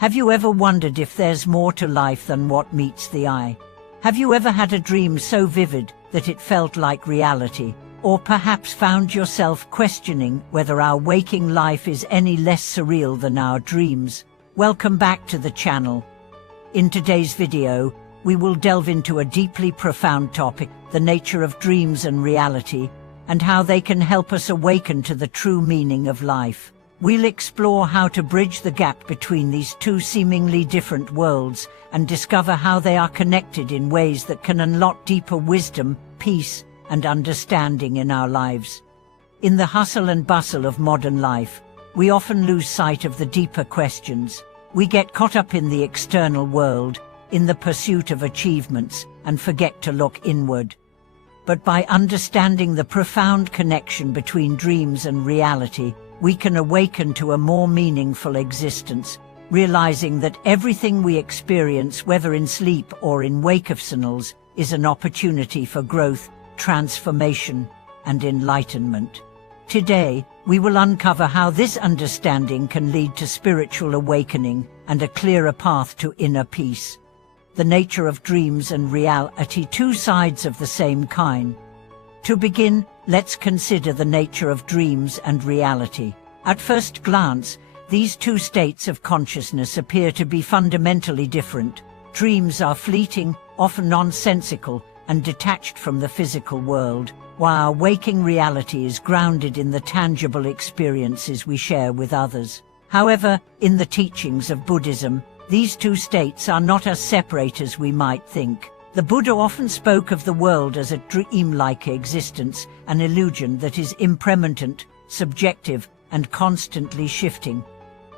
Have you ever wondered if there's more to life than what meets the eye? Have you ever had a dream so vivid that it felt like reality? Or perhaps found yourself questioning whether our waking life is any less surreal than our dreams? Welcome back to the channel. In today's video, we will delve into a deeply profound topic, the nature of dreams and reality, and how they can help us awaken to the true meaning of life. We'll explore how to bridge the gap between these two seemingly different worlds and discover how they are connected in ways that can unlock deeper wisdom, peace, and understanding in our lives. In the hustle and bustle of modern life, we often lose sight of the deeper questions. We get caught up in the external world, in the pursuit of achievements, and forget to look inward. But by understanding the profound connection between dreams and reality, we can awaken to a more meaningful existence, realizing that everything we experience, whether in sleep or in wakefulness, is an opportunity for growth, transformation, and enlightenment. Today, we will uncover how this understanding can lead to spiritual awakening and a clearer path to inner peace. The nature of dreams and reality, two sides of the same coin. To begin, let's consider the nature of dreams and reality. At first glance, these two states of consciousness appear to be fundamentally different. Dreams are fleeting, often nonsensical, and detached from the physical world, while our waking reality is grounded in the tangible experiences we share with others. However, in the teachings of Buddhism, these two states are not as separate as we might think. The Buddha often spoke of the world as a dream-like existence, an illusion that is impermanent, subjective, and constantly shifting.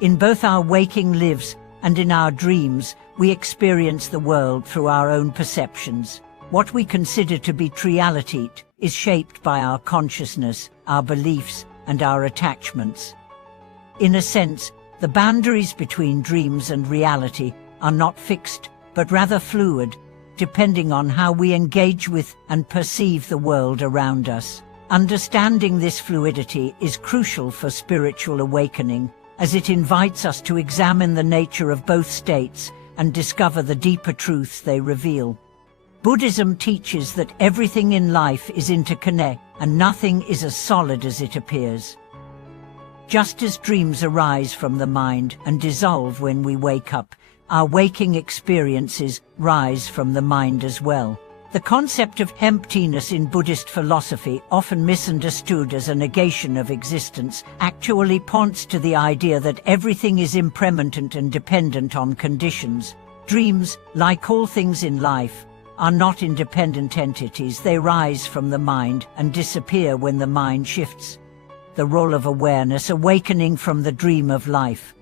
In both our waking lives and in our dreams, we experience the world through our own perceptions. What we consider to be reality is shaped by our consciousness, our beliefs, and our attachments. In a sense, the boundaries between dreams and reality are not fixed, but rather fluid, depending on how we engage with and perceive the world around us. Understanding this fluidity is crucial for spiritual awakening, as it invites us to examine the nature of both states and discover the deeper truths they reveal. Buddhism teaches that everything in life is interconnected, and nothing is as solid as it appears. Just as dreams arise from the mind and dissolve when we wake up, our waking experiences rise from the mind as well. The concept of emptiness in Buddhist philosophy, often misunderstood as a negation of existence, actually points to the idea that everything is impermanent and dependent on conditions. Dreams, like all things in life, are not independent entities. They rise from the mind and disappear when the mind shifts. The role of awareness, awakening from the dream of life.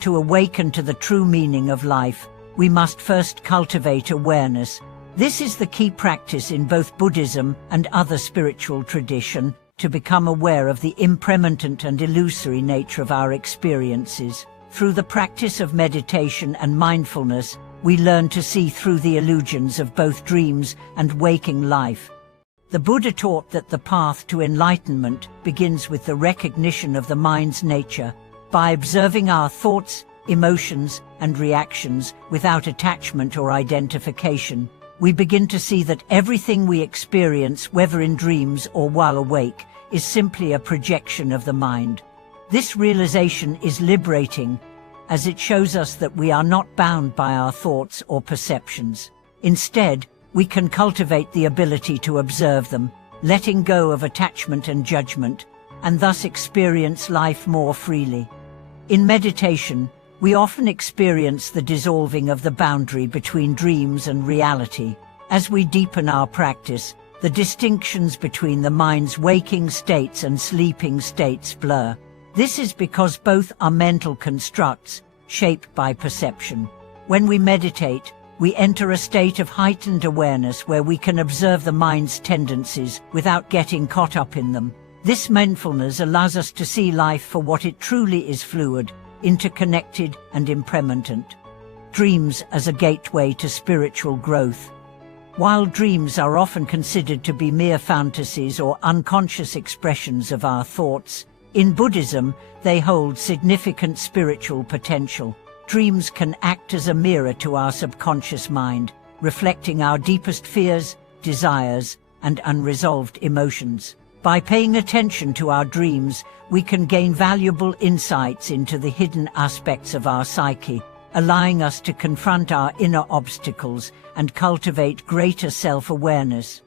To awaken to the true meaning of life, we must first cultivate awareness. This is the key practice in both Buddhism and other spiritual traditions, to become aware of the impermanent and illusory nature of our experiences. Through the practice of meditation and mindfulness, we learn to see through the illusions of both dreams and waking life. The Buddha taught that the path to enlightenment begins with the recognition of the mind's nature. By observing our thoughts, emotions, and reactions without attachment or identification, we begin to see that everything we experience, whether in dreams or while awake, is simply a projection of the mind. This realization is liberating, as it shows us that we are not bound by our thoughts or perceptions. Instead, we can cultivate the ability to observe them, letting go of attachment and judgment, and thus experience life more freely. In meditation, we often experience the dissolving of the boundary between dreams and reality. As we deepen our practice, the distinctions between the mind's waking states and sleeping states blur. This is because both are mental constructs, shaped by perception. When we meditate, we enter a state of heightened awareness where we can observe the mind's tendencies without getting caught up in them. This mindfulness allows us to see life for what it truly is: fluid, interconnected, and impermanent. Dreams as a gateway to spiritual growth. While dreams are often considered to be mere fantasies or unconscious expressions of our thoughts, in Buddhism, they hold significant spiritual potential. dreams can act as a mirror to our subconscious mind, reflecting our deepest fears, desires, and unresolved emotions. By paying attention to our dreams, we can gain valuable insights into the hidden aspects of our psyche, allowing us to confront our inner obstacles and cultivate greater self-awareness.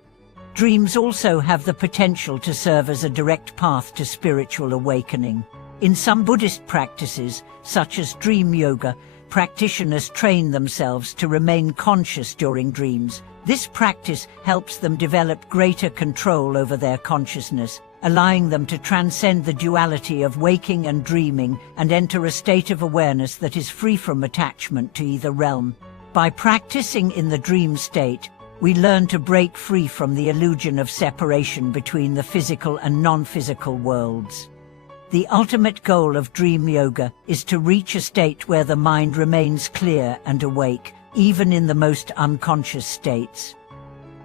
Dreams also have the potential to serve as a direct path to spiritual awakening. In some Buddhist practices, such as dream yoga, practitioners train themselves to remain conscious during dreams. This practice helps them develop greater control over their consciousness, allowing them to transcend the duality of waking and dreaming and enter a state of awareness that is free from attachment to either realm. By practicing in the dream state, we learn to break free from the illusion of separation between the physical and non-physical worlds. The ultimate goal of dream yoga is to reach a state where the mind remains clear and awake, even in the most unconscious states.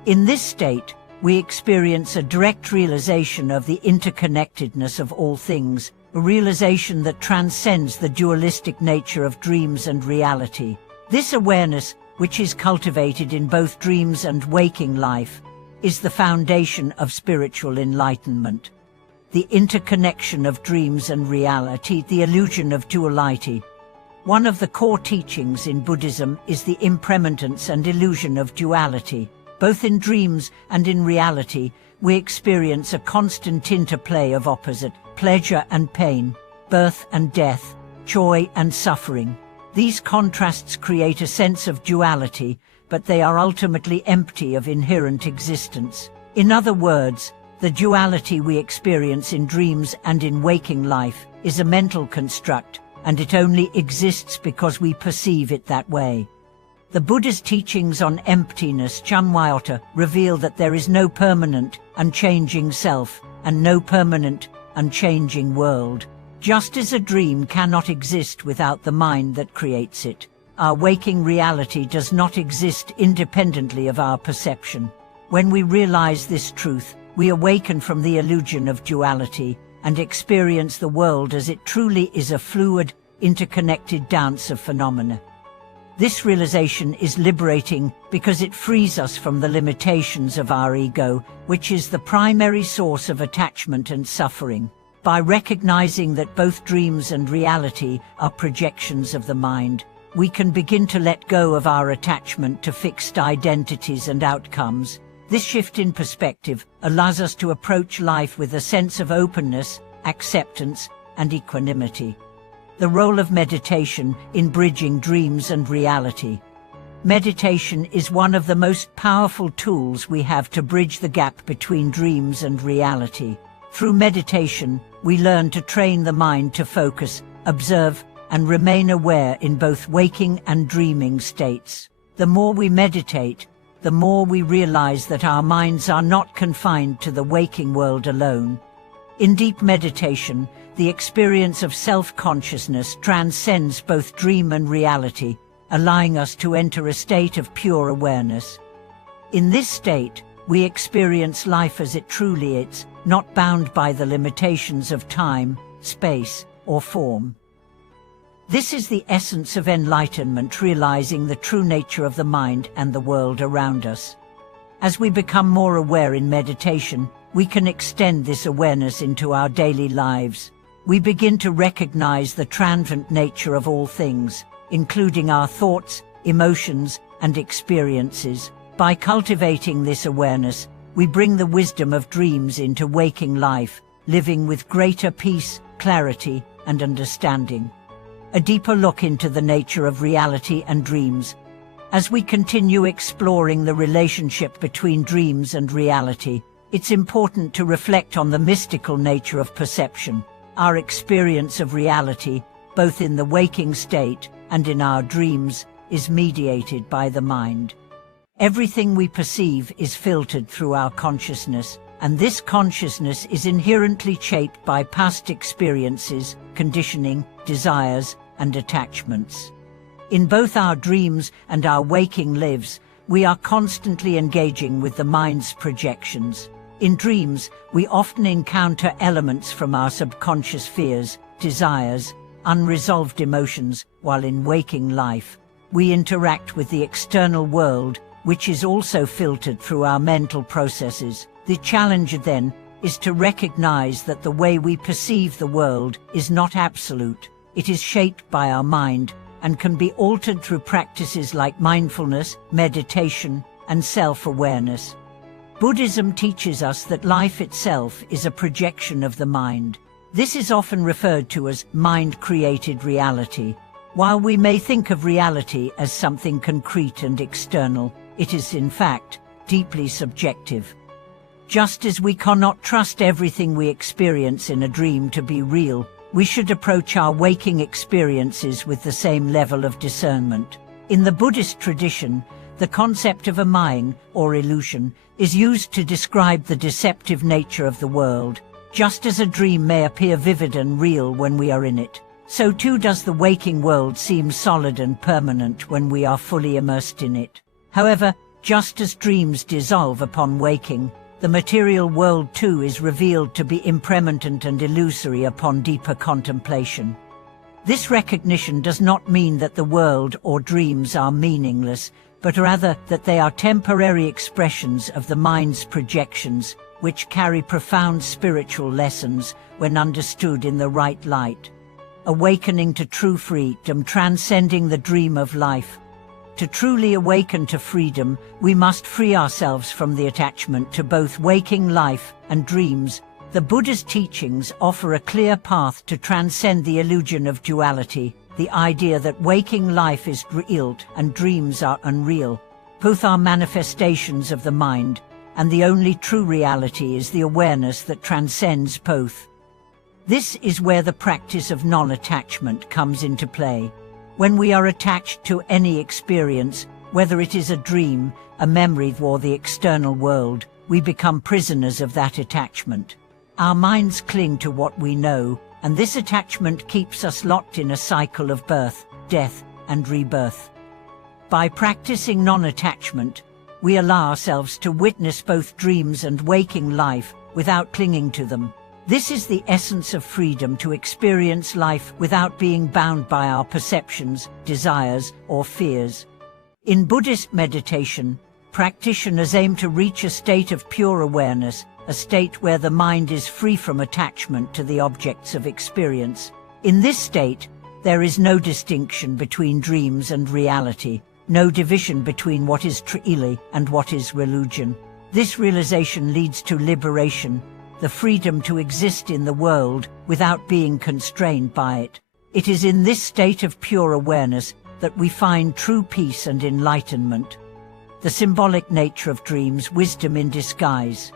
In this state, we experience a direct realization of the interconnectedness of all things, a realization that transcends the dualistic nature of dreams and reality. This awareness, which is cultivated in both dreams and waking life, is the foundation of spiritual enlightenment. The interconnection of dreams and reality, the illusion of duality. One of the core teachings in Buddhism is the impermanence and illusion of duality. Both in dreams and in reality, we experience a constant interplay of opposite, pleasure and pain, birth and death, joy and suffering. These contrasts create a sense of duality, but they are ultimately empty of inherent existence. In other words, the duality we experience in dreams and in waking life is a mental construct, and it only exists because we perceive it that way. The Buddha's teachings on emptiness, Chamwayota, reveal that there is no permanent, unchanging self, and no permanent, unchanging world. Just as a dream cannot exist without the mind that creates it, our waking reality does not exist independently of our perception. When we realize this truth, we awaken from the illusion of duality and experience the world as it truly is, a fluid, interconnected dance of phenomena. This realization is liberating because it frees us from the limitations of our ego, which is the primary source of attachment and suffering. By recognizing that both dreams and reality are projections of the mind, we can begin to let go of our attachment to fixed identities and outcomes. This shift in perspective allows us to approach life with a sense of openness, acceptance, and equanimity. The role of meditation in bridging dreams and reality. Meditation is one of the most powerful tools we have to bridge the gap between dreams and reality. Through meditation, we learn to train the mind to focus, observe, and remain aware in both waking and dreaming states. The more we meditate, the more we realize that our minds are not confined to the waking world alone. In deep meditation, the experience of self-consciousness transcends both dream and reality, allowing us to enter a state of pure awareness. In this state, we experience life as it truly is, not bound by the limitations of time, space, or form. This is the essence of enlightenment, realizing the true nature of the mind and the world around us. As we become more aware in meditation, we can extend this awareness into our daily lives. We begin to recognize the transient nature of all things, including our thoughts, emotions, and experiences. By cultivating this awareness, we bring the wisdom of dreams into waking life, living with greater peace, clarity, and understanding. A deeper look into the nature of reality and dreams. As we continue exploring the relationship between dreams and reality, it's important to reflect on the mystical nature of perception. Our experience of reality, both in the waking state and in our dreams, is mediated by the mind. Everything we perceive is filtered through our consciousness, and this consciousness is inherently shaped by past experiences, conditioning, desires, and attachments. In both our dreams and our waking lives, we are constantly engaging with the mind's projections. In dreams, we often encounter elements from our subconscious fears, desires, unresolved emotions, while in waking life, we interact with the external world, which is also filtered through our mental processes. The challenge then is to recognize that the way we perceive the world is not absolute. It is shaped by our mind and can be altered through practices like mindfulness, meditation, and self-awareness. Buddhism teaches us that life itself is a projection of the mind. This is often referred to as mind-created reality. While we may think of reality as something concrete and external, it is in fact deeply subjective. Just as we cannot trust everything we experience in a dream to be real, we should approach our waking experiences with the same level of discernment. In the Buddhist tradition, the concept of a mind, or illusion, is used to describe the deceptive nature of the world. Just as a dream may appear vivid and real when we are in it, so too does the waking world seem solid and permanent when we are fully immersed in it. However, just as dreams dissolve upon waking, the material world too is revealed to be impermanent and illusory upon deeper contemplation. This recognition does not mean that the world or dreams are meaningless, but rather that they are temporary expressions of the mind's projections, which carry profound spiritual lessons when understood in the right light. Awakening to true freedom, transcending the dream of life. To truly awaken to freedom, we must free ourselves from the attachment to both waking life and dreams. The Buddha's teachings offer a clear path to transcend the illusion of duality, the idea that waking life is real and dreams are unreal. Both are manifestations of the mind, and the only true reality is the awareness that transcends both. This is where the practice of non-attachment comes into play. When we are attached to any experience, whether it is a dream, a memory, or the external world, we become prisoners of that attachment. Our minds cling to what we know, and this attachment keeps us locked in a cycle of birth, death, and rebirth. By practicing non-attachment, we allow ourselves to witness both dreams and waking life without clinging to them. This is the essence of freedom, to experience life without being bound by our perceptions, desires, or fears. In Buddhist meditation, practitioners aim to reach a state of pure awareness, a state where the mind is free from attachment to the objects of experience. In this state, there is no distinction between dreams and reality, no division between what is truly and what is illusion. This realization leads to liberation, the freedom to exist in the world without being constrained by it. It is in this state of pure awareness that we find true peace and enlightenment. The symbolic nature of dreams, wisdom in disguise.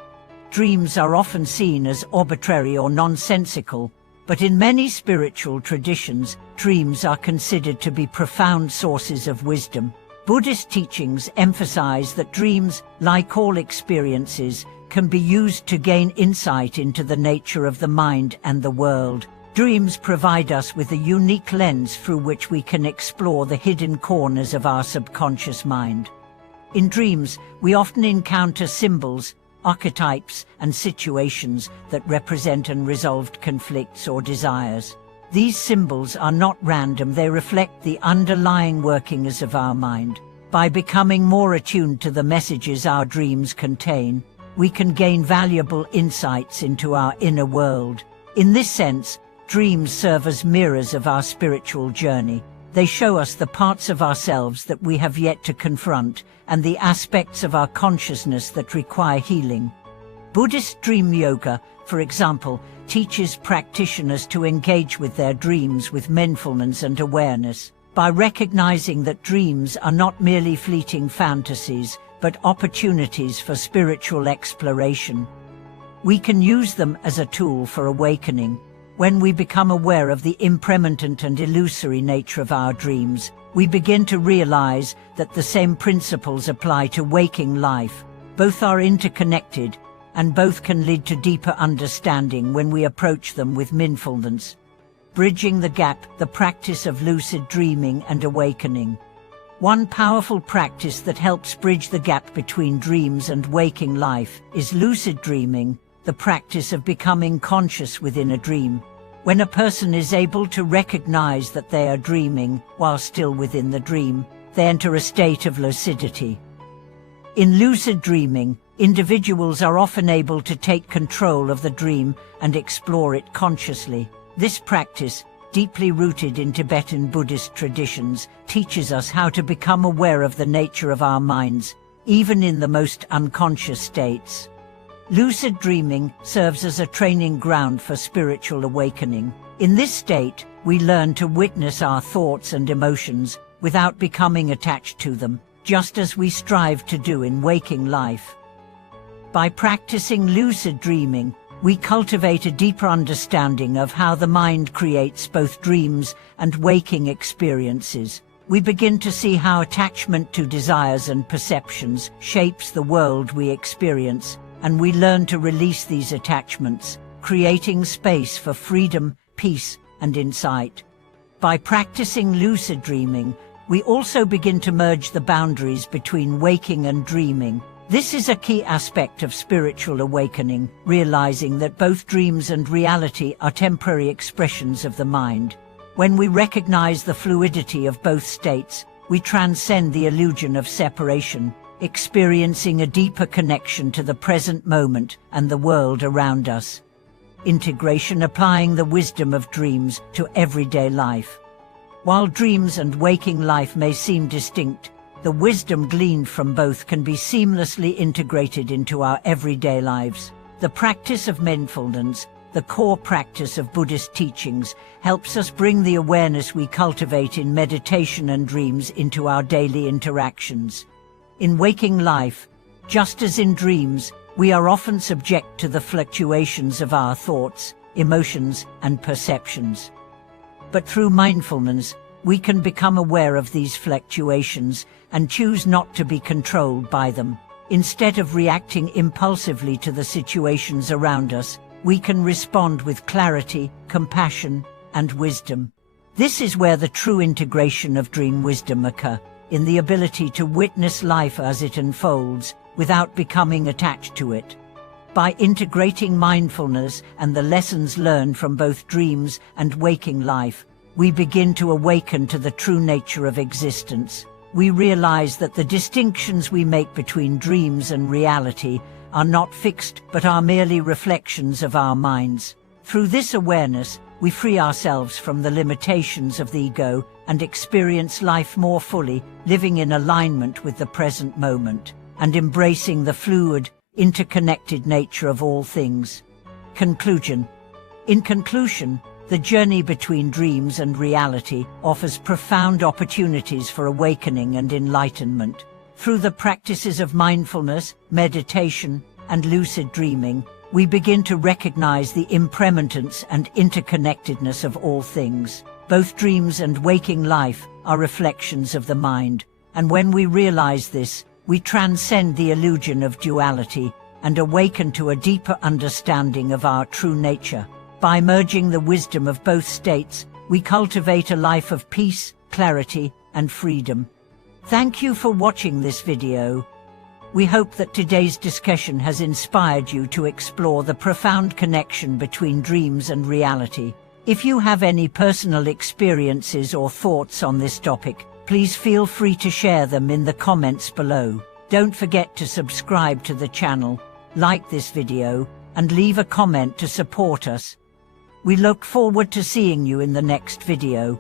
Dreams are often seen as arbitrary or nonsensical, but in many spiritual traditions, dreams are considered to be profound sources of wisdom. Buddhist teachings emphasize that dreams, like all experiences, can be used to gain insight into the nature of the mind and the world. Dreams provide us with a unique lens through which we can explore the hidden corners of our subconscious mind. In dreams, we often encounter symbols, archetypes, and situations that represent unresolved conflicts or desires. These symbols are not random, they reflect the underlying workings of our mind. By becoming more attuned to the messages our dreams contain, we can gain valuable insights into our inner world. In this sense, dreams serve as mirrors of our spiritual journey. They show us the parts of ourselves that we have yet to confront, and the aspects of our consciousness that require healing. Buddhist dream yoga, for example, teaches practitioners to engage with their dreams with mindfulness and awareness. By recognizing that dreams are not merely fleeting fantasies, but opportunities for spiritual exploration, we can use them as a tool for awakening. When we become aware of the impermanent and illusory nature of our dreams, we begin to realize that the same principles apply to waking life. Both are interconnected, and both can lead to deeper understanding when we approach them with mindfulness. Bridging the gap, the practice of lucid dreaming and awakening. One powerful practice that helps bridge the gap between dreams and waking life is lucid dreaming, the practice of becoming conscious within a dream. When a person is able to recognize that they are dreaming while still within the dream, they enter a state of lucidity. In lucid dreaming, individuals are often able to take control of the dream and explore it consciously. This practice, deeply rooted in Tibetan Buddhist traditions, teaches us how to become aware of the nature of our minds, even in the most unconscious states. Lucid dreaming serves as a training ground for spiritual awakening. In this state, we learn to witness our thoughts and emotions without becoming attached to them, just as we strive to do in waking life. By practicing lucid dreaming, we cultivate a deeper understanding of how the mind creates both dreams and waking experiences. We begin to see how attachment to desires and perceptions shapes the world we experience, and we learn to release these attachments, creating space for freedom, peace, and insight. By practicing lucid dreaming, we also begin to merge the boundaries between waking and dreaming. This is a key aspect of spiritual awakening, realizing that both dreams and reality are temporary expressions of the mind. When we recognize the fluidity of both states, we transcend the illusion of separation, experiencing a deeper connection to the present moment and the world around us. Integration, applying the wisdom of dreams to everyday life. While dreams and waking life may seem distinct, the wisdom gleaned from both can be seamlessly integrated into our everyday lives. The practice of mindfulness, the core practice of Buddhist teachings, helps us bring the awareness we cultivate in meditation and dreams into our daily interactions. In waking life, just as in dreams, we are often subject to the fluctuations of our thoughts, emotions, and perceptions. But through mindfulness, we can become aware of these fluctuations and choose not to be controlled by them. Instead of reacting impulsively to the situations around us, we can respond with clarity, compassion, and wisdom. This is where the true integration of dream wisdom occurs, in the ability to witness life as it unfolds without becoming attached to it. By integrating mindfulness and the lessons learned from both dreams and waking life, we begin to awaken to the true nature of existence. We realize that the distinctions we make between dreams and reality are not fixed but are merely reflections of our minds. Through this awareness, we free ourselves from the limitations of the ego and experience life more fully, living in alignment with the present moment and embracing the fluid, interconnected nature of all things. Conclusion. In conclusion, the journey between dreams and reality offers profound opportunities for awakening and enlightenment. Through the practices of mindfulness, meditation, and lucid dreaming, we begin to recognize the impermanence and interconnectedness of all things. Both dreams and waking life are reflections of the mind, and when we realize this, we transcend the illusion of duality and awaken to a deeper understanding of our true nature. By merging the wisdom of both states, we cultivate a life of peace, clarity, and freedom. Thank you for watching this video. We hope that today's discussion has inspired you to explore the profound connection between dreams and reality. If you have any personal experiences or thoughts on this topic, please feel free to share them in the comments below. Don't forget to subscribe to the channel, like this video, and leave a comment to support us. We look forward to seeing you in the next video.